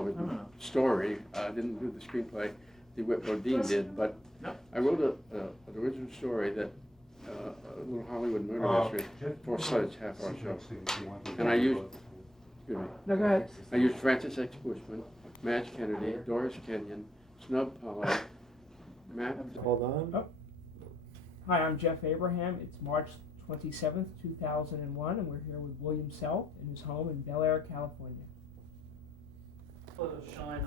with the story. I didn't do the screenplay, Whit Bodine did, but I wrote an original story that a little Hollywood murder mystery for such half-hour show. And I used, excuse me. No, go ahead. I used Francis X. Bushman, Madge Kennedy, Doris Kenyon, Snub Pollard, Matt. Hold on. Oh. Hi, I'm Jeff Abraham. It's March 27th, 2001, and we're here with William Self in his home in Bel Air, California.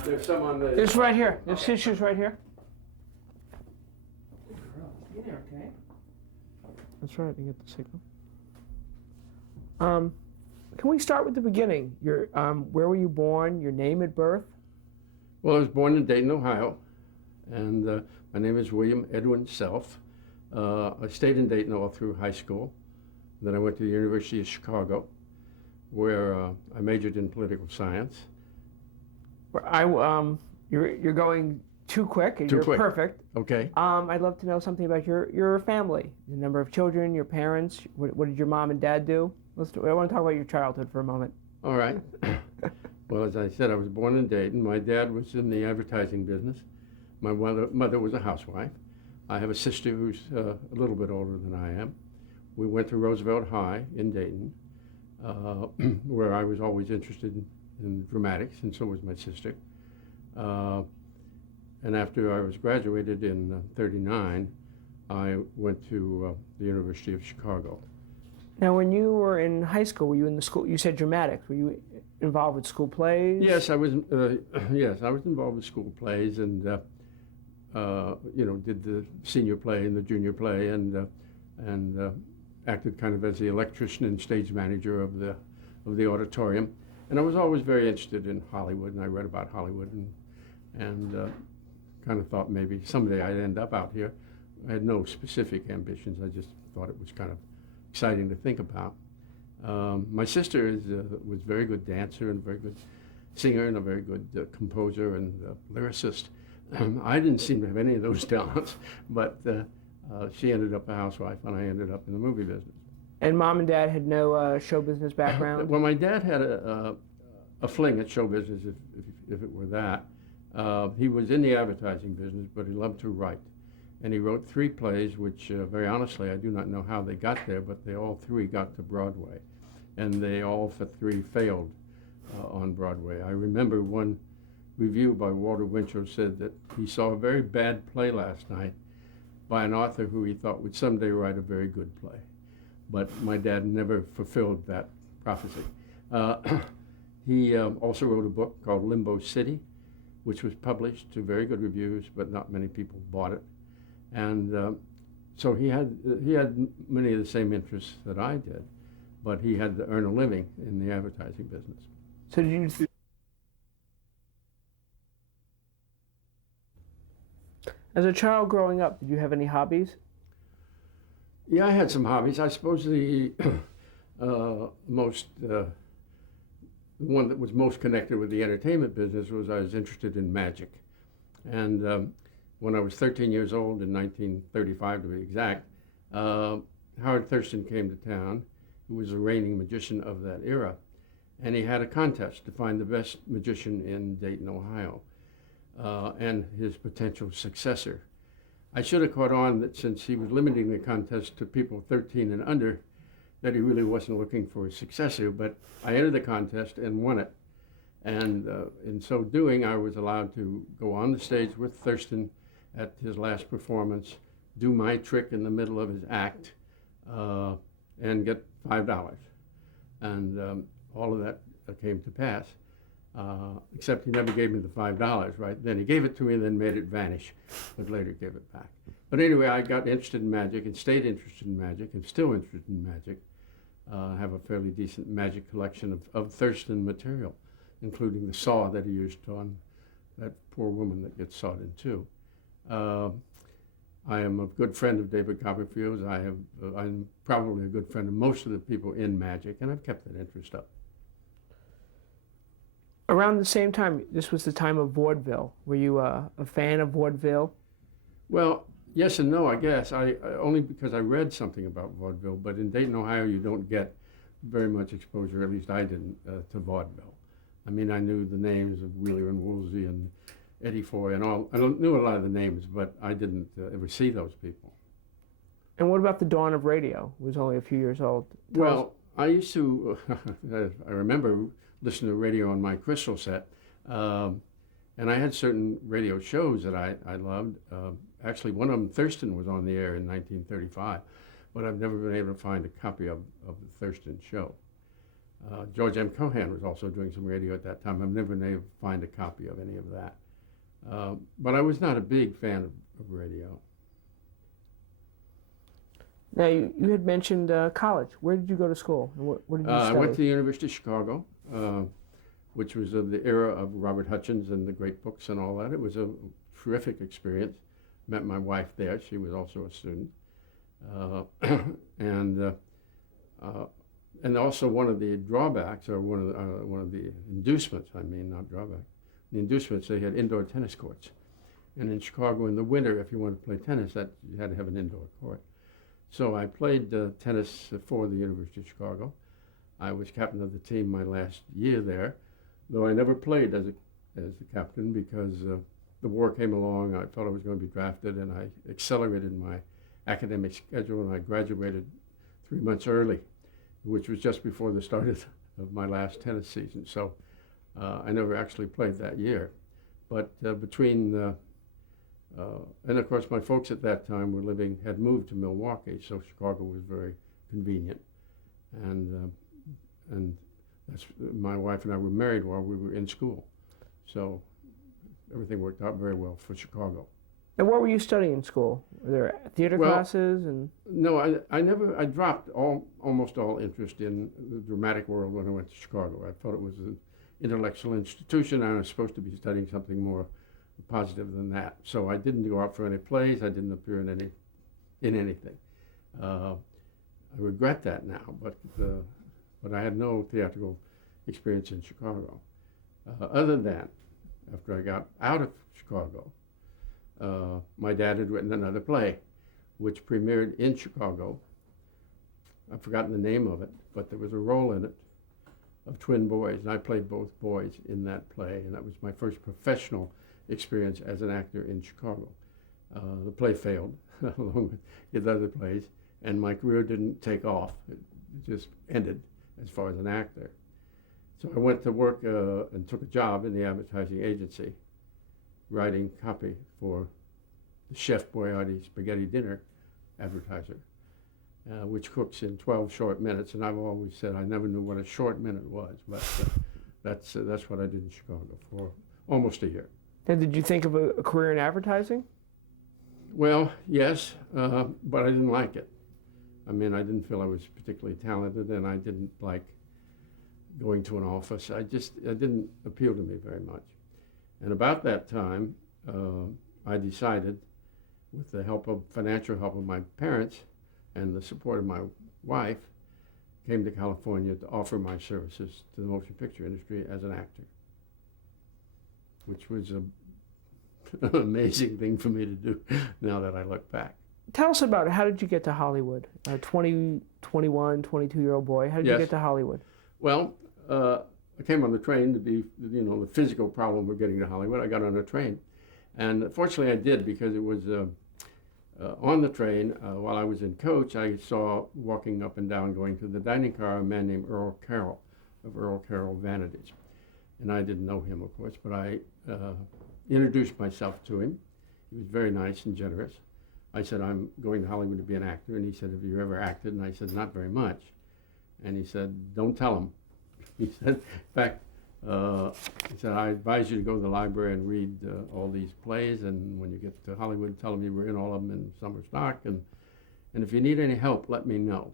There's some on the. This right here. There's tissues right here. You there, okay? That's right. You get the signal. Can we start with the beginning? Your where were you born? Your name at birth? Well, I was born in Dayton, Ohio, and my name is William Edwin Self. I stayed in Dayton all through high school. Then I went to the University of Chicago, where I majored in political science. You're going too quick. Too You're quick. perfect. Okay. I'd love to know something about your family, the number of children, your parents. What did your mom and dad do? I want to talk about your childhood for a moment. All right. Well, as I said, I was born in Dayton. My dad was in the advertising business. My mother was a housewife. I have a sister who's a little bit older than I am. We went to Roosevelt High in Dayton, where I was always interested in dramatics, and so was my sister. And after I was graduated in '39, I went to the University of Chicago. Now, when you were in high school, were you in the school? You said dramatics. Were you involved with school plays? Yes, I was. Yes, I was involved with school plays, and did the senior play and the junior play, and acted kind of as the electrician and stage manager of the auditorium. And I was always very interested in Hollywood, and I read about Hollywood, and kind of thought maybe someday I'd end up out here. I had no specific ambitions. I just thought it was kind of exciting to think about. My sister was a very good dancer and a very good singer and a very good composer and lyricist. I didn't seem to have any of those talents, but she ended up a housewife and I ended up in the movie business. And mom and dad had no show business background? Well, my dad had a fling at show business, if it were that. He was in the advertising business, but he loved to write. And he wrote 3 plays, which very honestly, I do not know how they got there, but they all 3 got to Broadway. And they all for 3 failed on Broadway. I remember one review by Walter Winchell said that he saw a very bad play last night by an author who he thought would someday write a very good play. But my dad never fulfilled that prophecy. He also wrote a book called Limbo City, which was published to very good reviews, but not many people bought it. And so he had many of the same interests that I did, but he had to earn a living in the advertising business. So did you... As a child growing up, did you have any hobbies? Yeah, I had some hobbies. I suppose the one that was most connected with the entertainment business was I was interested in magic. And when I was 13 years old, in 1935 to be exact, Howard Thurston came to town, who was the reigning magician of that era, and he had a contest to find the best magician in Dayton, Ohio, and his potential successor. I should have caught on that since he was limiting the contest to people 13 and under, that he really wasn't looking for a successor, but I entered the contest and won it. And in so doing, I was allowed to go on the stage with Thurston at his last performance, do my trick in the middle of his act, and get $5. And all of that came to pass, except he never gave me the $5 right then. He gave it to me and then made it vanish, but later gave it back. But anyway, I got interested in magic and stayed interested in magic and still interested in magic. I have a fairly decent magic collection of Thurston material, including the saw that he used on that poor woman that gets sawed in two. I am a good friend of David Copperfield's. I'm probably a good friend of most of the people in magic, and I've kept that interest up. Around the same time, this was the time of vaudeville. Were you a fan of vaudeville? Well, yes and no, I guess. I only because I read something about vaudeville, but in Dayton, Ohio, you don't get very much exposure, at least I didn't, to vaudeville. I mean, I knew the names of Wheeler and Woolsey and Eddie Foy and all. I knew a lot of the names, but I didn't ever see those people. And what about the dawn of radio? It was only a few years old. Well, I used to, I remember listening to radio on my Crystal set, and I had certain radio shows that I loved. Actually, one of them, Thurston, was on the air in 1935, but I've never been able to find a copy of the Thurston show. George M. Cohan was also doing some radio at that time. I've never been able to find a copy of any of that. But I was not a big fan of radio. Now, you had mentioned college. Where did you go to school? And what did you study? I went to the University of Chicago, which was of the era of Robert Hutchins and the great books and all that. It was a terrific experience. Met my wife there. She was also a student. And also one of the drawbacks, or one of the inducements, I mean, not drawback, the inducements, they had indoor tennis courts. And in Chicago in the winter, if you wanted to play tennis, you had to have an indoor court. So I played tennis for the University of Chicago. I was captain of the team my last year there, though I never played as the captain because the war came along. I thought I was going to be drafted, and I accelerated my academic schedule, and I graduated 3 months early, which was just before the start of my last tennis season. So I never actually played that year. But and of course my folks at that time had moved to Milwaukee, so Chicago was very convenient. And that's, my wife and I were married while we were in school. So everything worked out very well for Chicago. And what were you studying in school? Were there theater classes? And no, I dropped almost all interest in the dramatic world when I went to Chicago. I thought it was an intellectual institution, and I was supposed to be studying something more positive than that. So I didn't go out for any plays. I didn't appear in anything. I regret that now, but I had no theatrical experience in Chicago. Other than after I got out of Chicago, my dad had written another play, which premiered in Chicago. I've forgotten the name of it, but there was a role in it of twin boys, and I played both boys in that play, and that was my first professional experience as an actor in Chicago. The play failed, along with his other plays, and my career didn't take off. It just ended as far as an actor. So I went to work and took a job in the advertising agency, writing copy for the Chef Boyardee spaghetti dinner advertiser, which cooks in 12 short minutes. And I've always said I never knew what a short minute was, but that's what I did in Chicago for almost a year. And did you think of a career in advertising? Well, yes, but I didn't like it. I mean, I didn't feel I was particularly talented, and I didn't like going to an office. It didn't appeal to me very much. And about that time, I decided, with the financial help of my parents and the support of my wife, came to California to offer my services to the motion picture industry as an actor, which was an amazing thing for me to do now that I look back. Tell us about it. How did you get to Hollywood? A 20, 21, 22-year-old boy. How did you get to Hollywood? Well, I came on the train to be, the physical problem of getting to Hollywood. I got on a train. And fortunately I did, because it was on the train, while I was in coach, I saw walking up and down, going to the dining car, a man named Earl Carroll, of Earl Carroll Vanities. And I didn't know him, of course, but I introduced myself to him. He was very nice and generous. I said, I'm going to Hollywood to be an actor. And he said, have you ever acted? And I said, not very much. And he said, don't tell him. He said, in fact, he said, I advise you to go to the library and read all these plays, and when you get to Hollywood, tell them you were in all of them in summer stock, and if you need any help, let me know.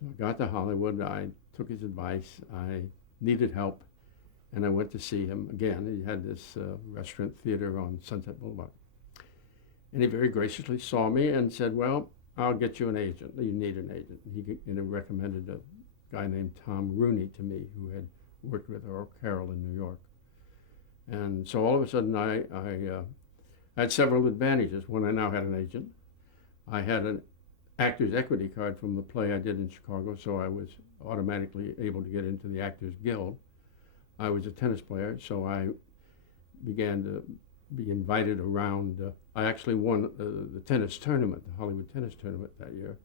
So I got to Hollywood, I took his advice, I needed help, and I went to see him again. He had this restaurant theater on Sunset Boulevard. And he very graciously saw me and said, well, I'll get you an agent. You need an agent. He recommended a guy named Tom Rooney to me, who had worked with Earl Carroll in New York. And so all of a sudden I had several advantages. One, I now had an agent. I had an Actors Equity card from the play I did in Chicago, so I was automatically able to get into the Actors Guild. I was a tennis player, so I began to be invited around. I actually won the tennis tournament, the Hollywood tennis tournament that year.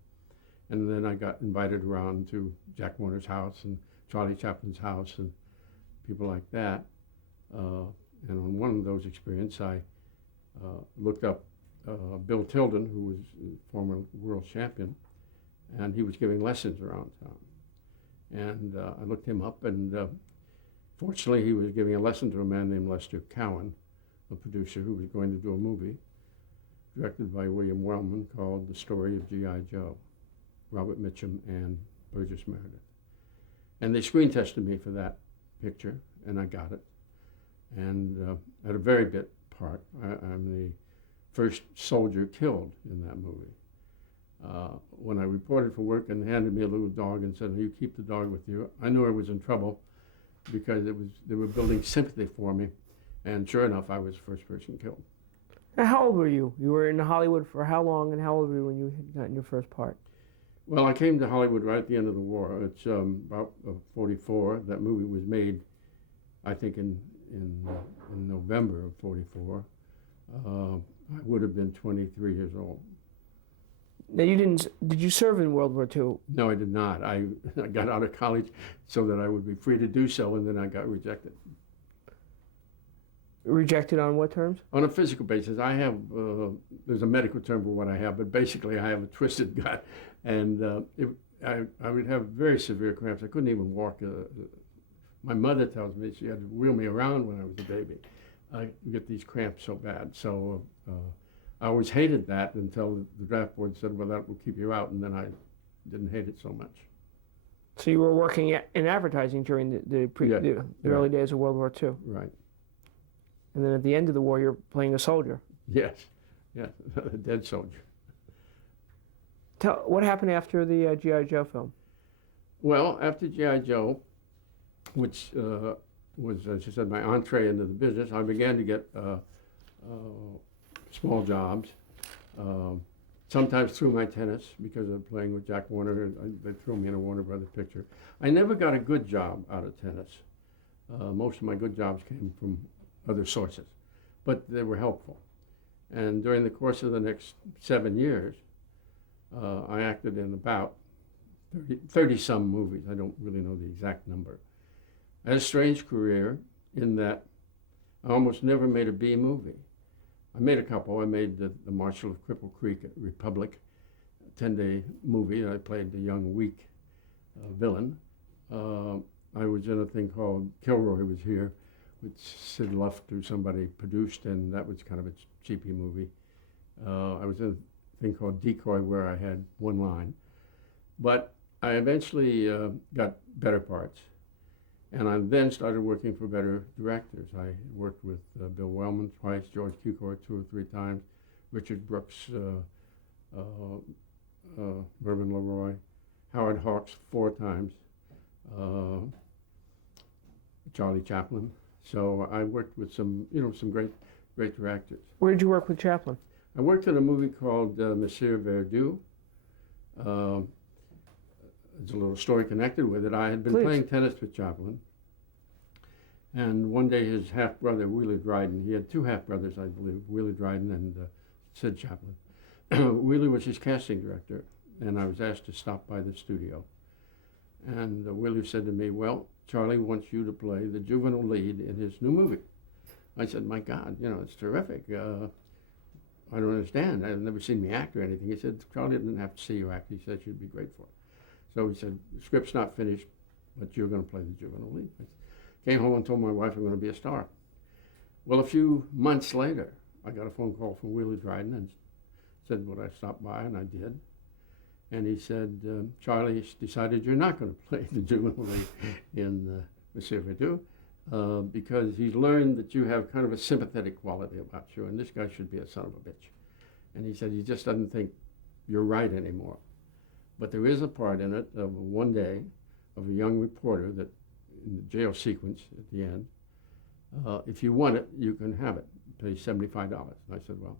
And then I got invited around to Jack Warner's house and Charlie Chaplin's house and people like that. And on one of those experiences, I looked up Bill Tilden, who was a former world champion, and he was giving lessons around town. And I looked him up, and fortunately, he was giving a lesson to a man named Lester Cowan, a producer who was going to do a movie directed by William Wellman called The Story of G.I. Joe, Robert Mitchum and Burgess Meredith. And they screen tested me for that picture, and I got it. And had a very bit part. I'm the first soldier killed in that movie. When I reported for work and handed me a little dog and said, "You keep the dog with you," I knew I was in trouble because they were building sympathy for me. And sure enough, I was the first person killed. Now, how old were you? You were in Hollywood for how long, and how old were you when you had gotten your first part? Well, I came to Hollywood right at the end of the war. It's about 44. That movie was made, I think, in November of 44. I would have been 23 years old. Now, did you serve in World War II? No, I did not. I got out of college so that I would be free to do so, and then I got rejected. Rejected on what terms? On a physical basis, I have, there's a medical term for what I have, but basically I have a twisted gut, and I would have very severe cramps. I couldn't even walk. My mother tells me she had to wheel me around when I was a baby. I get these cramps so bad. So I always hated that until the draft board said, well, that will keep you out, and then I didn't hate it so much. So you were working in advertising during the early days of World War II? Right. And then at the end of the war, you're playing a soldier. Yes, a dead soldier. What happened after the G.I. Joe film? Well, after G.I. Joe, which was, as you said, my entree into the business, I began to get small jobs, sometimes through my tennis, because of playing with Jack Warner. They threw me in a Warner Brothers picture. I never got a good job out of tennis. Most of my good jobs came from other sources, but they were helpful. And during the course of the next 7 years, I acted in about 30-some movies. I don't really know the exact number. I had a strange career in that I almost never made a B movie. I made a couple. I made the Marshal of Cripple Creek at Republic, a 10-day movie. I played the young, weak villain. I was in a thing called Kilroy Was Here, which Sid Luft or somebody produced, and that was kind of a cheapy movie. I was in a thing called Decoy, where I had one line. But I eventually got better parts. And I then started working for better directors. I worked with Bill Wellman twice, George Cukor 2 or 3 times, Richard Brooks, Mervyn LeRoy, Howard Hawks 4 times, Charlie Chaplin. So I worked with some great directors. Where did you work with Chaplin? I worked in a movie called Monsieur Verdoux. There's a little story connected with it. I had been playing tennis with Chaplin, and one day his half-brother, Wheeler Dryden, he had 2 half-brothers, I believe, Wheeler Dryden and Sid Chaplin. Wheeler was his casting director, and I was asked to stop by the studio. And Wheeler said to me, well, Charlie wants you to play the juvenile lead in his new movie. I said, my God, it's terrific. I don't understand. I've never seen me act or anything. He said, Charlie didn't have to see you act. He said you'd be great for it. So he said, the script's not finished, but you're going to play the juvenile lead. I came home and told my wife I'm going to be a star. Well, a few months later, I got a phone call from Wheeler Dryden and said, would I stop by? And I did. And he said, Charlie's decided you're not going to play the juvenile lead in Monsieur Verdoux because he's learned that you have kind of a sympathetic quality about you, and this guy should be a son of a bitch. And he said he just doesn't think you're right anymore. But there is a part in it of one day of a young reporter that in the jail sequence at the end, if you want it, you can have it. Pay $75. And I said, well,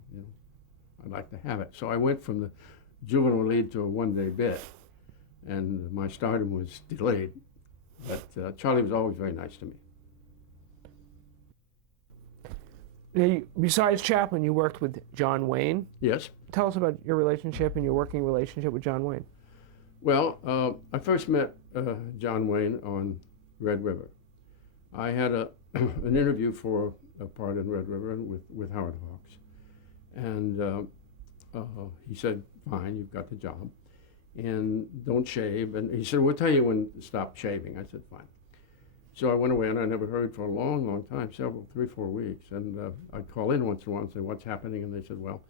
I'd like to have it. So I went from the juvenile lead to a one-day bit, and my stardom was delayed. But Charlie was always very nice to me. Now, besides Chaplin, you worked with John Wayne. Yes. Tell us about your relationship and your working relationship with John Wayne. Well, I first met John Wayne on Red River. I had an interview for a part in Red River with Howard Hawks, and he said, "Fine, you've got the job, and don't shave." And he said, "We'll tell you when to stop shaving." I said, "Fine." So I went away, and I never heard for a long, long time, 3, 4 weeks. And I'd call in once in a while and say, "What's happening?" And they said, "Well,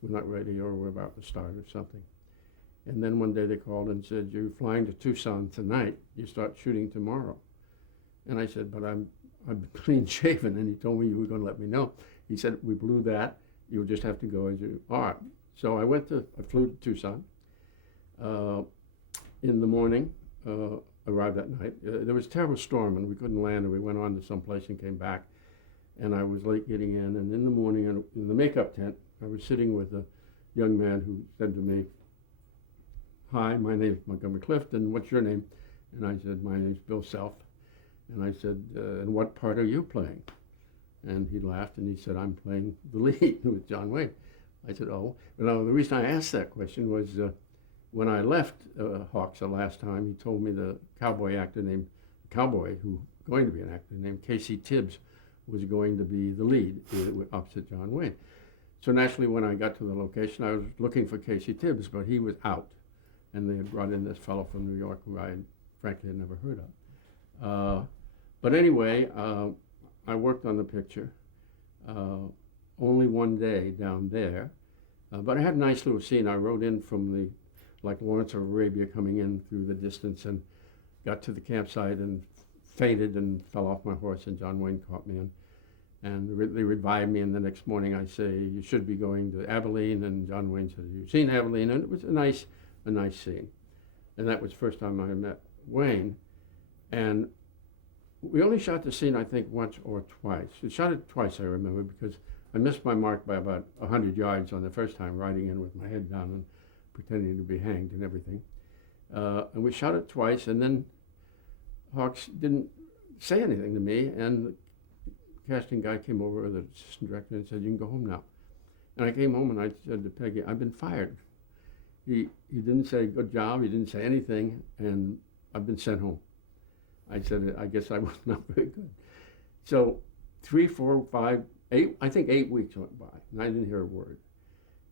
we're not ready, or we're about to start, or something." And then one day they called and said, "You're flying to Tucson tonight. You start shooting tomorrow." And I said, "But I'm clean shaven." And he told me, "You were going to let me know." He said, "We blew that. You'll just have to go as you are." So I flew to Tucson in the morning, arrived that night. There was a terrible storm and we couldn't land, and we went on to someplace and came back. And I was late getting in. And in the morning, in the makeup tent, I was sitting with a young man who said to me, "Hi, my name is Montgomery Clifton. What's your name?" And I said, "My name is Bill Self." And I said, "And what part are you playing?" And he laughed and he said, "I'm playing the lead with John Wayne." I said, "Oh." Well, the reason I asked that question was when I left Hawks the last time, he told me the cowboy who going to be an actor named Casey Tibbs was going to be the lead opposite John Wayne. So naturally, when I got to the location, I was looking for Casey Tibbs, but he was out. And they had brought in this fellow from New York who I frankly had never heard of. But anyway, I worked on the picture only one day down there. But I had a nice little scene. I rode in from like Lawrence of Arabia, coming in through the distance, and got to the campsite and fainted and fell off my horse, and John Wayne caught me. And they revived me, and the next morning I say, "You should be going to Abilene." And John Wayne said, "You've seen Abilene?" And it was a nice scene. And that was the first time I met Wayne. And we only shot the scene, I think, once or twice. We shot it twice, I remember, because I missed my mark by about 100 yards on the first time, riding in with my head down and pretending to be hanged and everything. And we shot it twice, and then Hawks didn't say anything to me, and the casting guy came over, the assistant director, and said, "You can go home now." And I came home and I said to Peggy, "I've been fired." He didn't say good job, he didn't say anything, and I've been sent home. I said, "I guess I was not very good." So 3, 4, 5, 8, I think 8 weeks went by, and I didn't hear a word.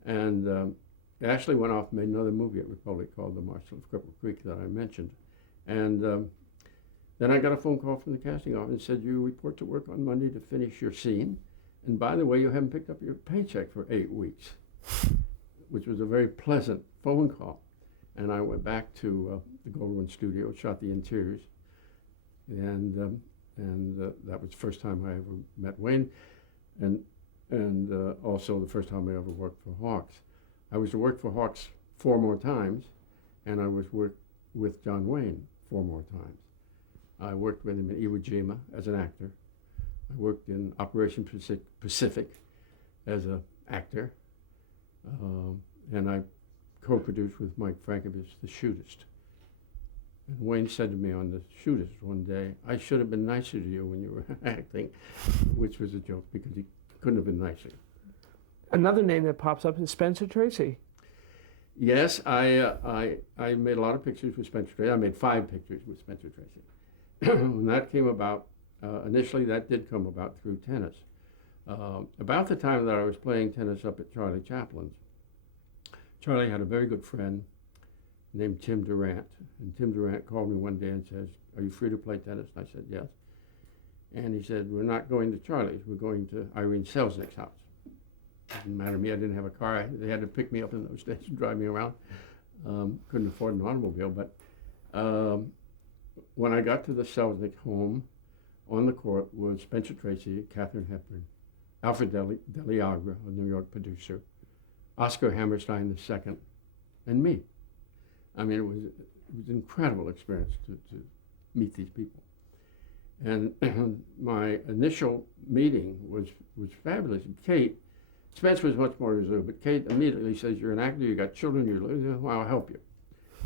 And Ashley went off and made another movie at Republic called The Marshal of Cripple Creek that I mentioned. And then I got a phone call from the casting office and said, "You report to work on Monday to finish your scene. And by the way, you haven't picked up your paycheck for 8 weeks," which was a very pleasant phone call. And I went back to the Goldwyn studio, shot the interiors. And that was the first time I ever met Wayne, and also the first time I ever worked for Hawks. I was to work for Hawks 4 more times, and I was worked with John Wayne 4 more times. I worked with him in Iwo Jima as an actor. I worked in Operation Pacific as an actor, and I co-produced with Mike Frankovich, The Shootist. And Wayne said to me on The Shootist one day, "I should have been nicer to you when you were acting," which was a joke because he couldn't have been nicer. Another name that pops up is Spencer Tracy. Yes, I made a lot of pictures with Spencer Tracy. I made 5 pictures with Spencer Tracy. And that came about, initially that did come about through tennis. About the time that I was playing tennis up at Charlie Chaplin's, Charlie had a very good friend named Tim Durant. And Tim Durant called me one day and says, "Are you free to play tennis?" And I said, "Yes." And he said, "We're not going to Charlie's, we're going to Irene Selznick's house." It didn't matter to me, I didn't have a car. They had to pick me up in those days and drive me around. Couldn't afford an automobile, but when I got to the Selznick home, on the court was Spencer Tracy, Katharine Hepburn, Alfred Deliagra, a New York producer, Oscar Hammerstein II, and me. I mean, it was an incredible experience to meet these people. And my initial meeting was fabulous. Kate, Spence was much more reserved, but Kate immediately says, "You're an actor, you got children, well, I'll help you."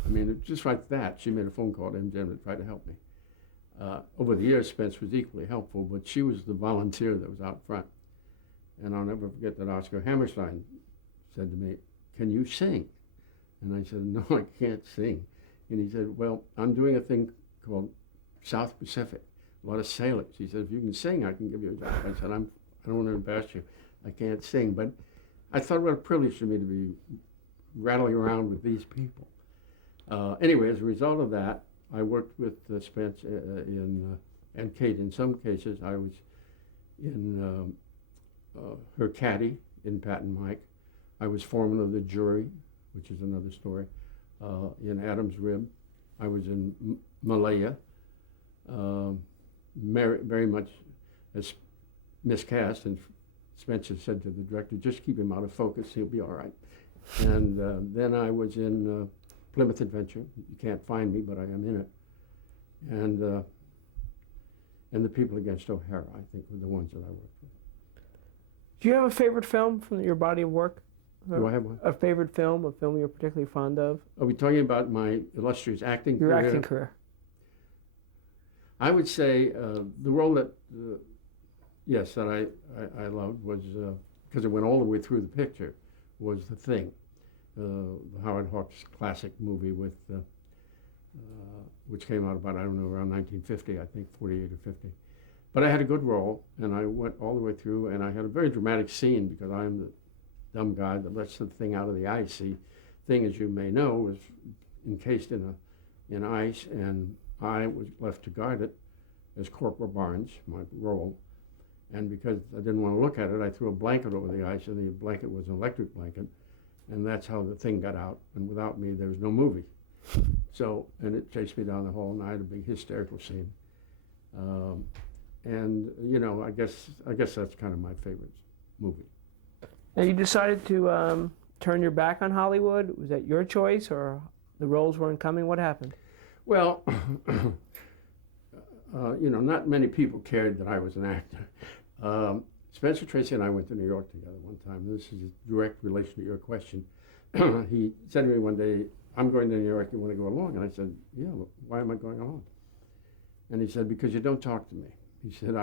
I mean, just like that, she made a phone call to MGM to try to help me. Over the years, Spence was equally helpful, but she was the volunteer that was out front. And I'll never forget that Oscar Hammerstein said to me, "Can you sing?" And I said, "No, I can't sing." And he said, "Well, I'm doing a thing called South Pacific, a lot of sailors." He said, "If you can sing, I can give you a job." I said, I don't want to embarrass you. I can't sing. But I thought what a privilege for me to be rattling around with these people. Anyway, as a result of that, I worked with Spence and Kate. In some cases, I was in her caddy in Pat and Mike. I was foreman of the jury, which is another story, in Adam's Rib. I was in Malaya, very much as miscast, and Spencer said to the director, "Just keep him out of focus, he'll be all right." And then I was in Plymouth Adventure. You can't find me, but I am in it. And The People Against O'Hara, I think, were the ones that I worked with. Do you have a favorite film from your body of work? Do I have one? A favorite film, a film you're particularly fond of? Are we talking about my illustrious acting Your career? acting career. I would say the role that, yes, that I loved was, because it went all the way through the picture, was The Thing, the Howard Hawks classic movie with, which came out about, I don't know, around 1950, I think, 48 or 50. But I had a good role, and I went all the way through, and I had a very dramatic scene because I am the dumb guy that lets the thing out of the ice. The thing, as you may know, was encased in ice, and I was left to guard it as Corporal Barnes, my role. And because I didn't want to look at it, I threw a blanket over the ice, and the blanket was an electric blanket, and that's how the thing got out. And without me, there was no movie. So, and it chased me down the hall, and I had a big hysterical scene. And you know, I guess that's kind of my favorite movie. Now you decided to turn your back on Hollywood. Was that your choice, or the roles weren't coming? What happened? Well, you know, not many people cared that I was an actor. Spencer Tracy and I went to New York together one time. This is a direct relation to your question. He said to me one day, "I'm going to New York, you want to go along?" And I said, "Yeah, why am I going along?" And he said, "Because you don't talk to me." He said,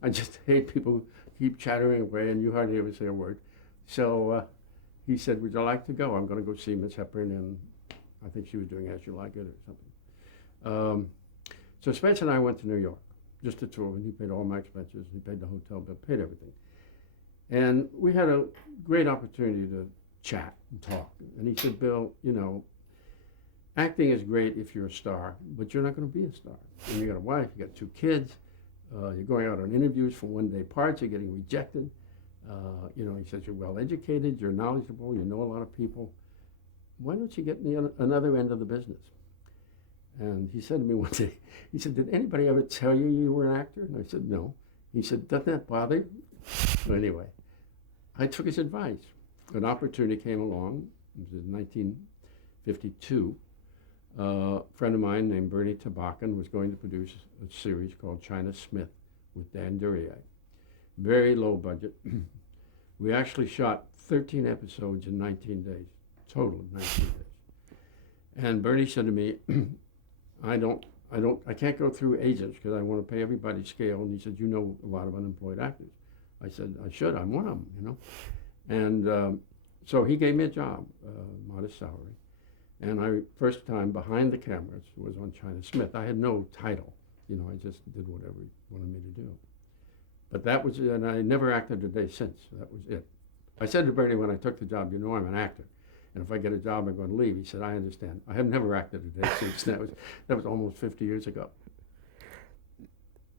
I just hate people who keep chattering away and you hardly ever say a word. So he said, "Would you like to go? I'm going to go see Miss Hepburn," and I think she was doing As You Like It or something. So Spence and I went to New York, just the two of them. He paid all my expenses. He paid the hotel bill, paid everything. And we had a great opportunity to chat and talk. And he said, "Bill, you know, acting is great if you're a star, but you're not going to be a star. And you got a wife, you got 2 kids, you're going out on interviews for one-day parts, you're getting rejected. You know," he says, "you're well educated, you're knowledgeable, you know a lot of people. Why don't you get in the another end of the business?" And he said to me one day, he said, "Did anybody ever tell you you were an actor?" And I said, "No." He said, "Doesn't that bother you?" So anyway, I took his advice. An opportunity came along. It was in 1952. A friend of mine named Bernie Tabakan was going to produce a series called China Smith with Dan Duryea. Very low budget. We actually shot 13 episodes in 19 days, total of 19 days. And Bernie said to me, I can't go through agents because I want to pay everybody scale. And he said, "You know a lot of unemployed actors." I said, "I should, I'm one of them, you know." And so he gave me a job, modest salary. And I, first time behind the cameras, was on China Smith. I had no title, you know, I just did whatever he wanted me to do. But that was it, and I never acted a day since. That was it. I said to Bernie when I took the job, "You know I'm an actor, and if I get a job, I'm going to leave." He said, "I understand. I have never acted a day since." That was almost 50 years ago.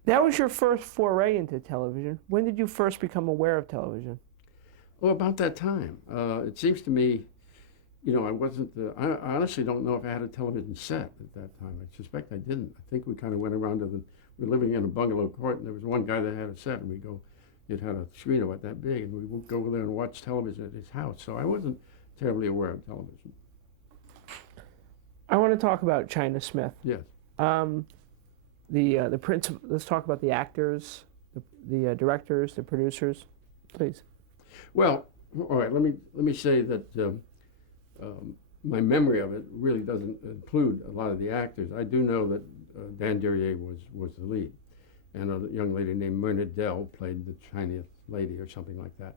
That was your first foray into television. When did you first become aware of television? Well, about that time. It seems to me, you know, I wasn't, I honestly don't know if I had a television set at that time. I suspect I didn't. I think we kind of went around we were living in a bungalow court, and there was one guy that had a set, and it had a screen about that big, and we would go over there and watch television at his house. So I wasn't terribly aware of television. I want to talk about China Smith. Yes. The principal. Let's talk about the actors, the directors, the producers, please. Well, all right. Let me say that my memory of it really doesn't include a lot of the actors. I do know that Dan Duryea was the lead, and a young lady named Myrna Dell played the lady or something like that.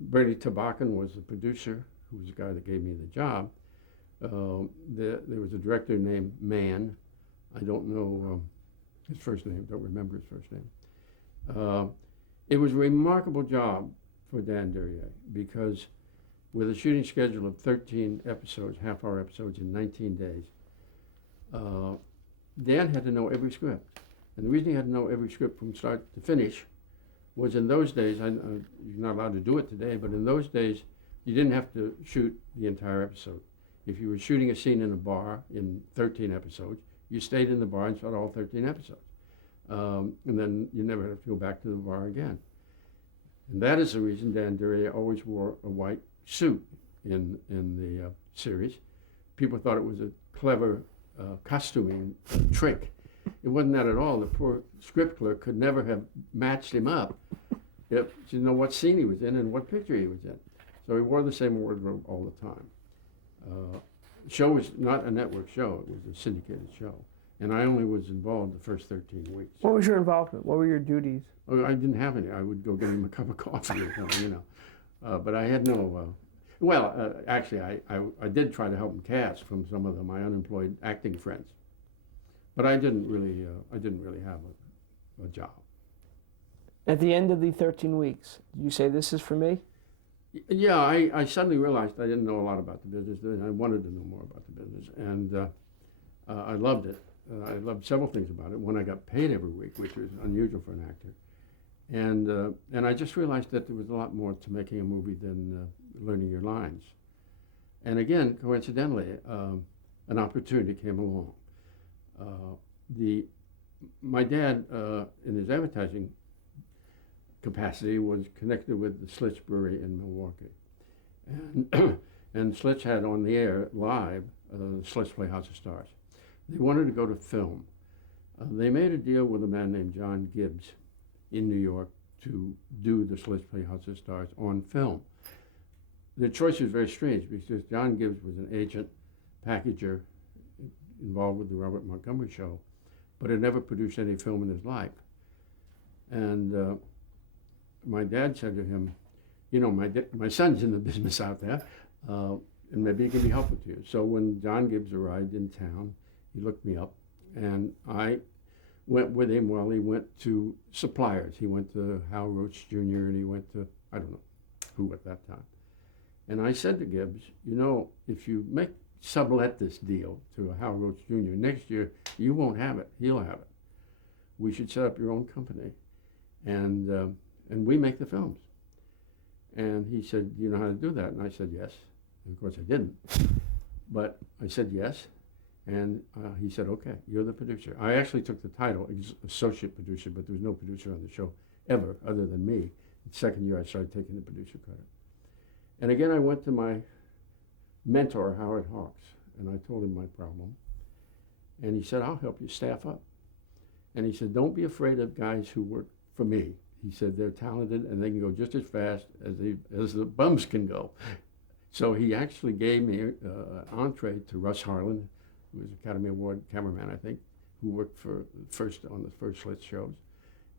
Bernie Tabakan was the producer, who was the guy that gave me the job. There was a director named Mann. I don't know his first name, don't remember his first name. It was a remarkable job for Dan Duryea because with a shooting schedule of 13 episodes, half-hour episodes in 19 days, Dan had to know every script. And the reason he had to know every script from start to finish was in those days, you're not allowed to do it today, but in those days, you didn't have to shoot the entire episode. If you were shooting a scene in a bar in 13 episodes, you stayed in the bar and shot all 13 episodes. And then you never have to go back to the bar again. And that is the reason Dan Duryea always wore a white suit in the series. People thought it was a clever costuming trick. It wasn't that at all. The poor script clerk could never have matched him up if you know what scene he was in and what picture he was in. So he wore the same wardrobe all the time. The show was not a network show. It was a syndicated show. And I only was involved the first 13 weeks. What was your involvement? What were your duties? Oh, I didn't have any. I would go get him a cup of coffee or something, you know. But I had no, actually, I did try to help him cast from some of my unemployed acting friends. But I didn't really have a job. At the end of the 13 weeks, did you say, this is for me? Yeah, I suddenly realized I didn't know a lot about the business, and I wanted to know more about the business, and I loved it. I loved several things about it. One, I got paid every week, which was unusual for an actor, and I just realized that there was a lot more to making a movie than learning your lines. And again, coincidentally, an opportunity came along. My dad, in his advertising capacity, was connected with the Schlitz Brewery in Milwaukee. And Schlitz had on the air live Schlitz Playhouse of Stars. They wanted to go to film. They made a deal with a man named John Gibbs in New York to do the Schlitz Playhouse of Stars on film. The choice was very strange because John Gibbs was an agent, packager, involved with the Robert Montgomery Show, but had never produced any film in his life. And my dad said to him, you know, my son's in the business out there, and maybe he can be helpful to you. So when John Gibbs arrived in town, he looked me up, and I went with him while he went to suppliers. He went to Hal Roach Jr., and he went to, I don't know who at that time. And I said to Gibbs, you know, if you sublet this deal to Hal Roach Jr., next year you won't have it, he'll have it. We should set up your own company, and we make the films. And he said, do you know how to do that? And I said, yes. And of course I didn't. But I said yes, and he said, okay, you're the producer. I actually took the title, associate producer, but there was no producer on the show ever other than me. The second year I started taking the producer credit. And again, I went to my mentor, Howard Hawks, and I told him my problem. And he said, I'll help you staff up. And he said, don't be afraid of guys who work for me. He said, they're talented and they can go just as fast as the bums can go. So he actually gave me an entree to Russ Harlan, who was Academy Award cameraman, I think, who worked on the first Schlitz shows,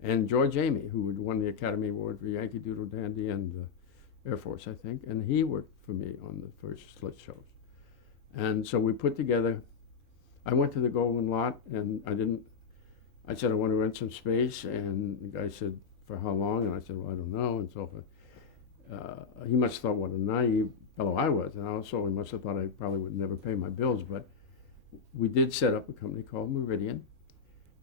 and George Amy, who had won the Academy Award for Yankee Doodle Dandy and Air Force, I think, and he worked for me on the first Schlitz shows. And so we put together, I went to the Golden Lot, and I said, I want to rent some space, and the guy said, for how long? And I said, well, I don't know, and so forth. He must have thought what a naive fellow I was, and also he must have thought I probably would never pay my bills, but we did set up a company called Meridian,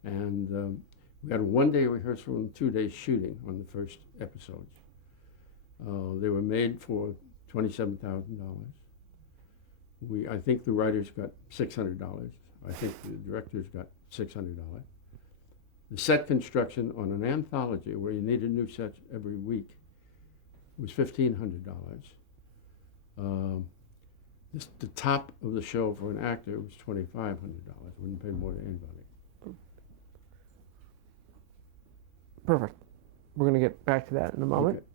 and we had a one-day rehearsal and 2 days shooting on the first episodes. They were made for $27,000. I think the writers got $600. I think the directors got $600. The set construction on an anthology where you needed new sets every week was $1,500. The top of the show for an actor was $2,500. Wouldn't pay more to anybody. Perfect. We're going to get back to that in a moment. Okay.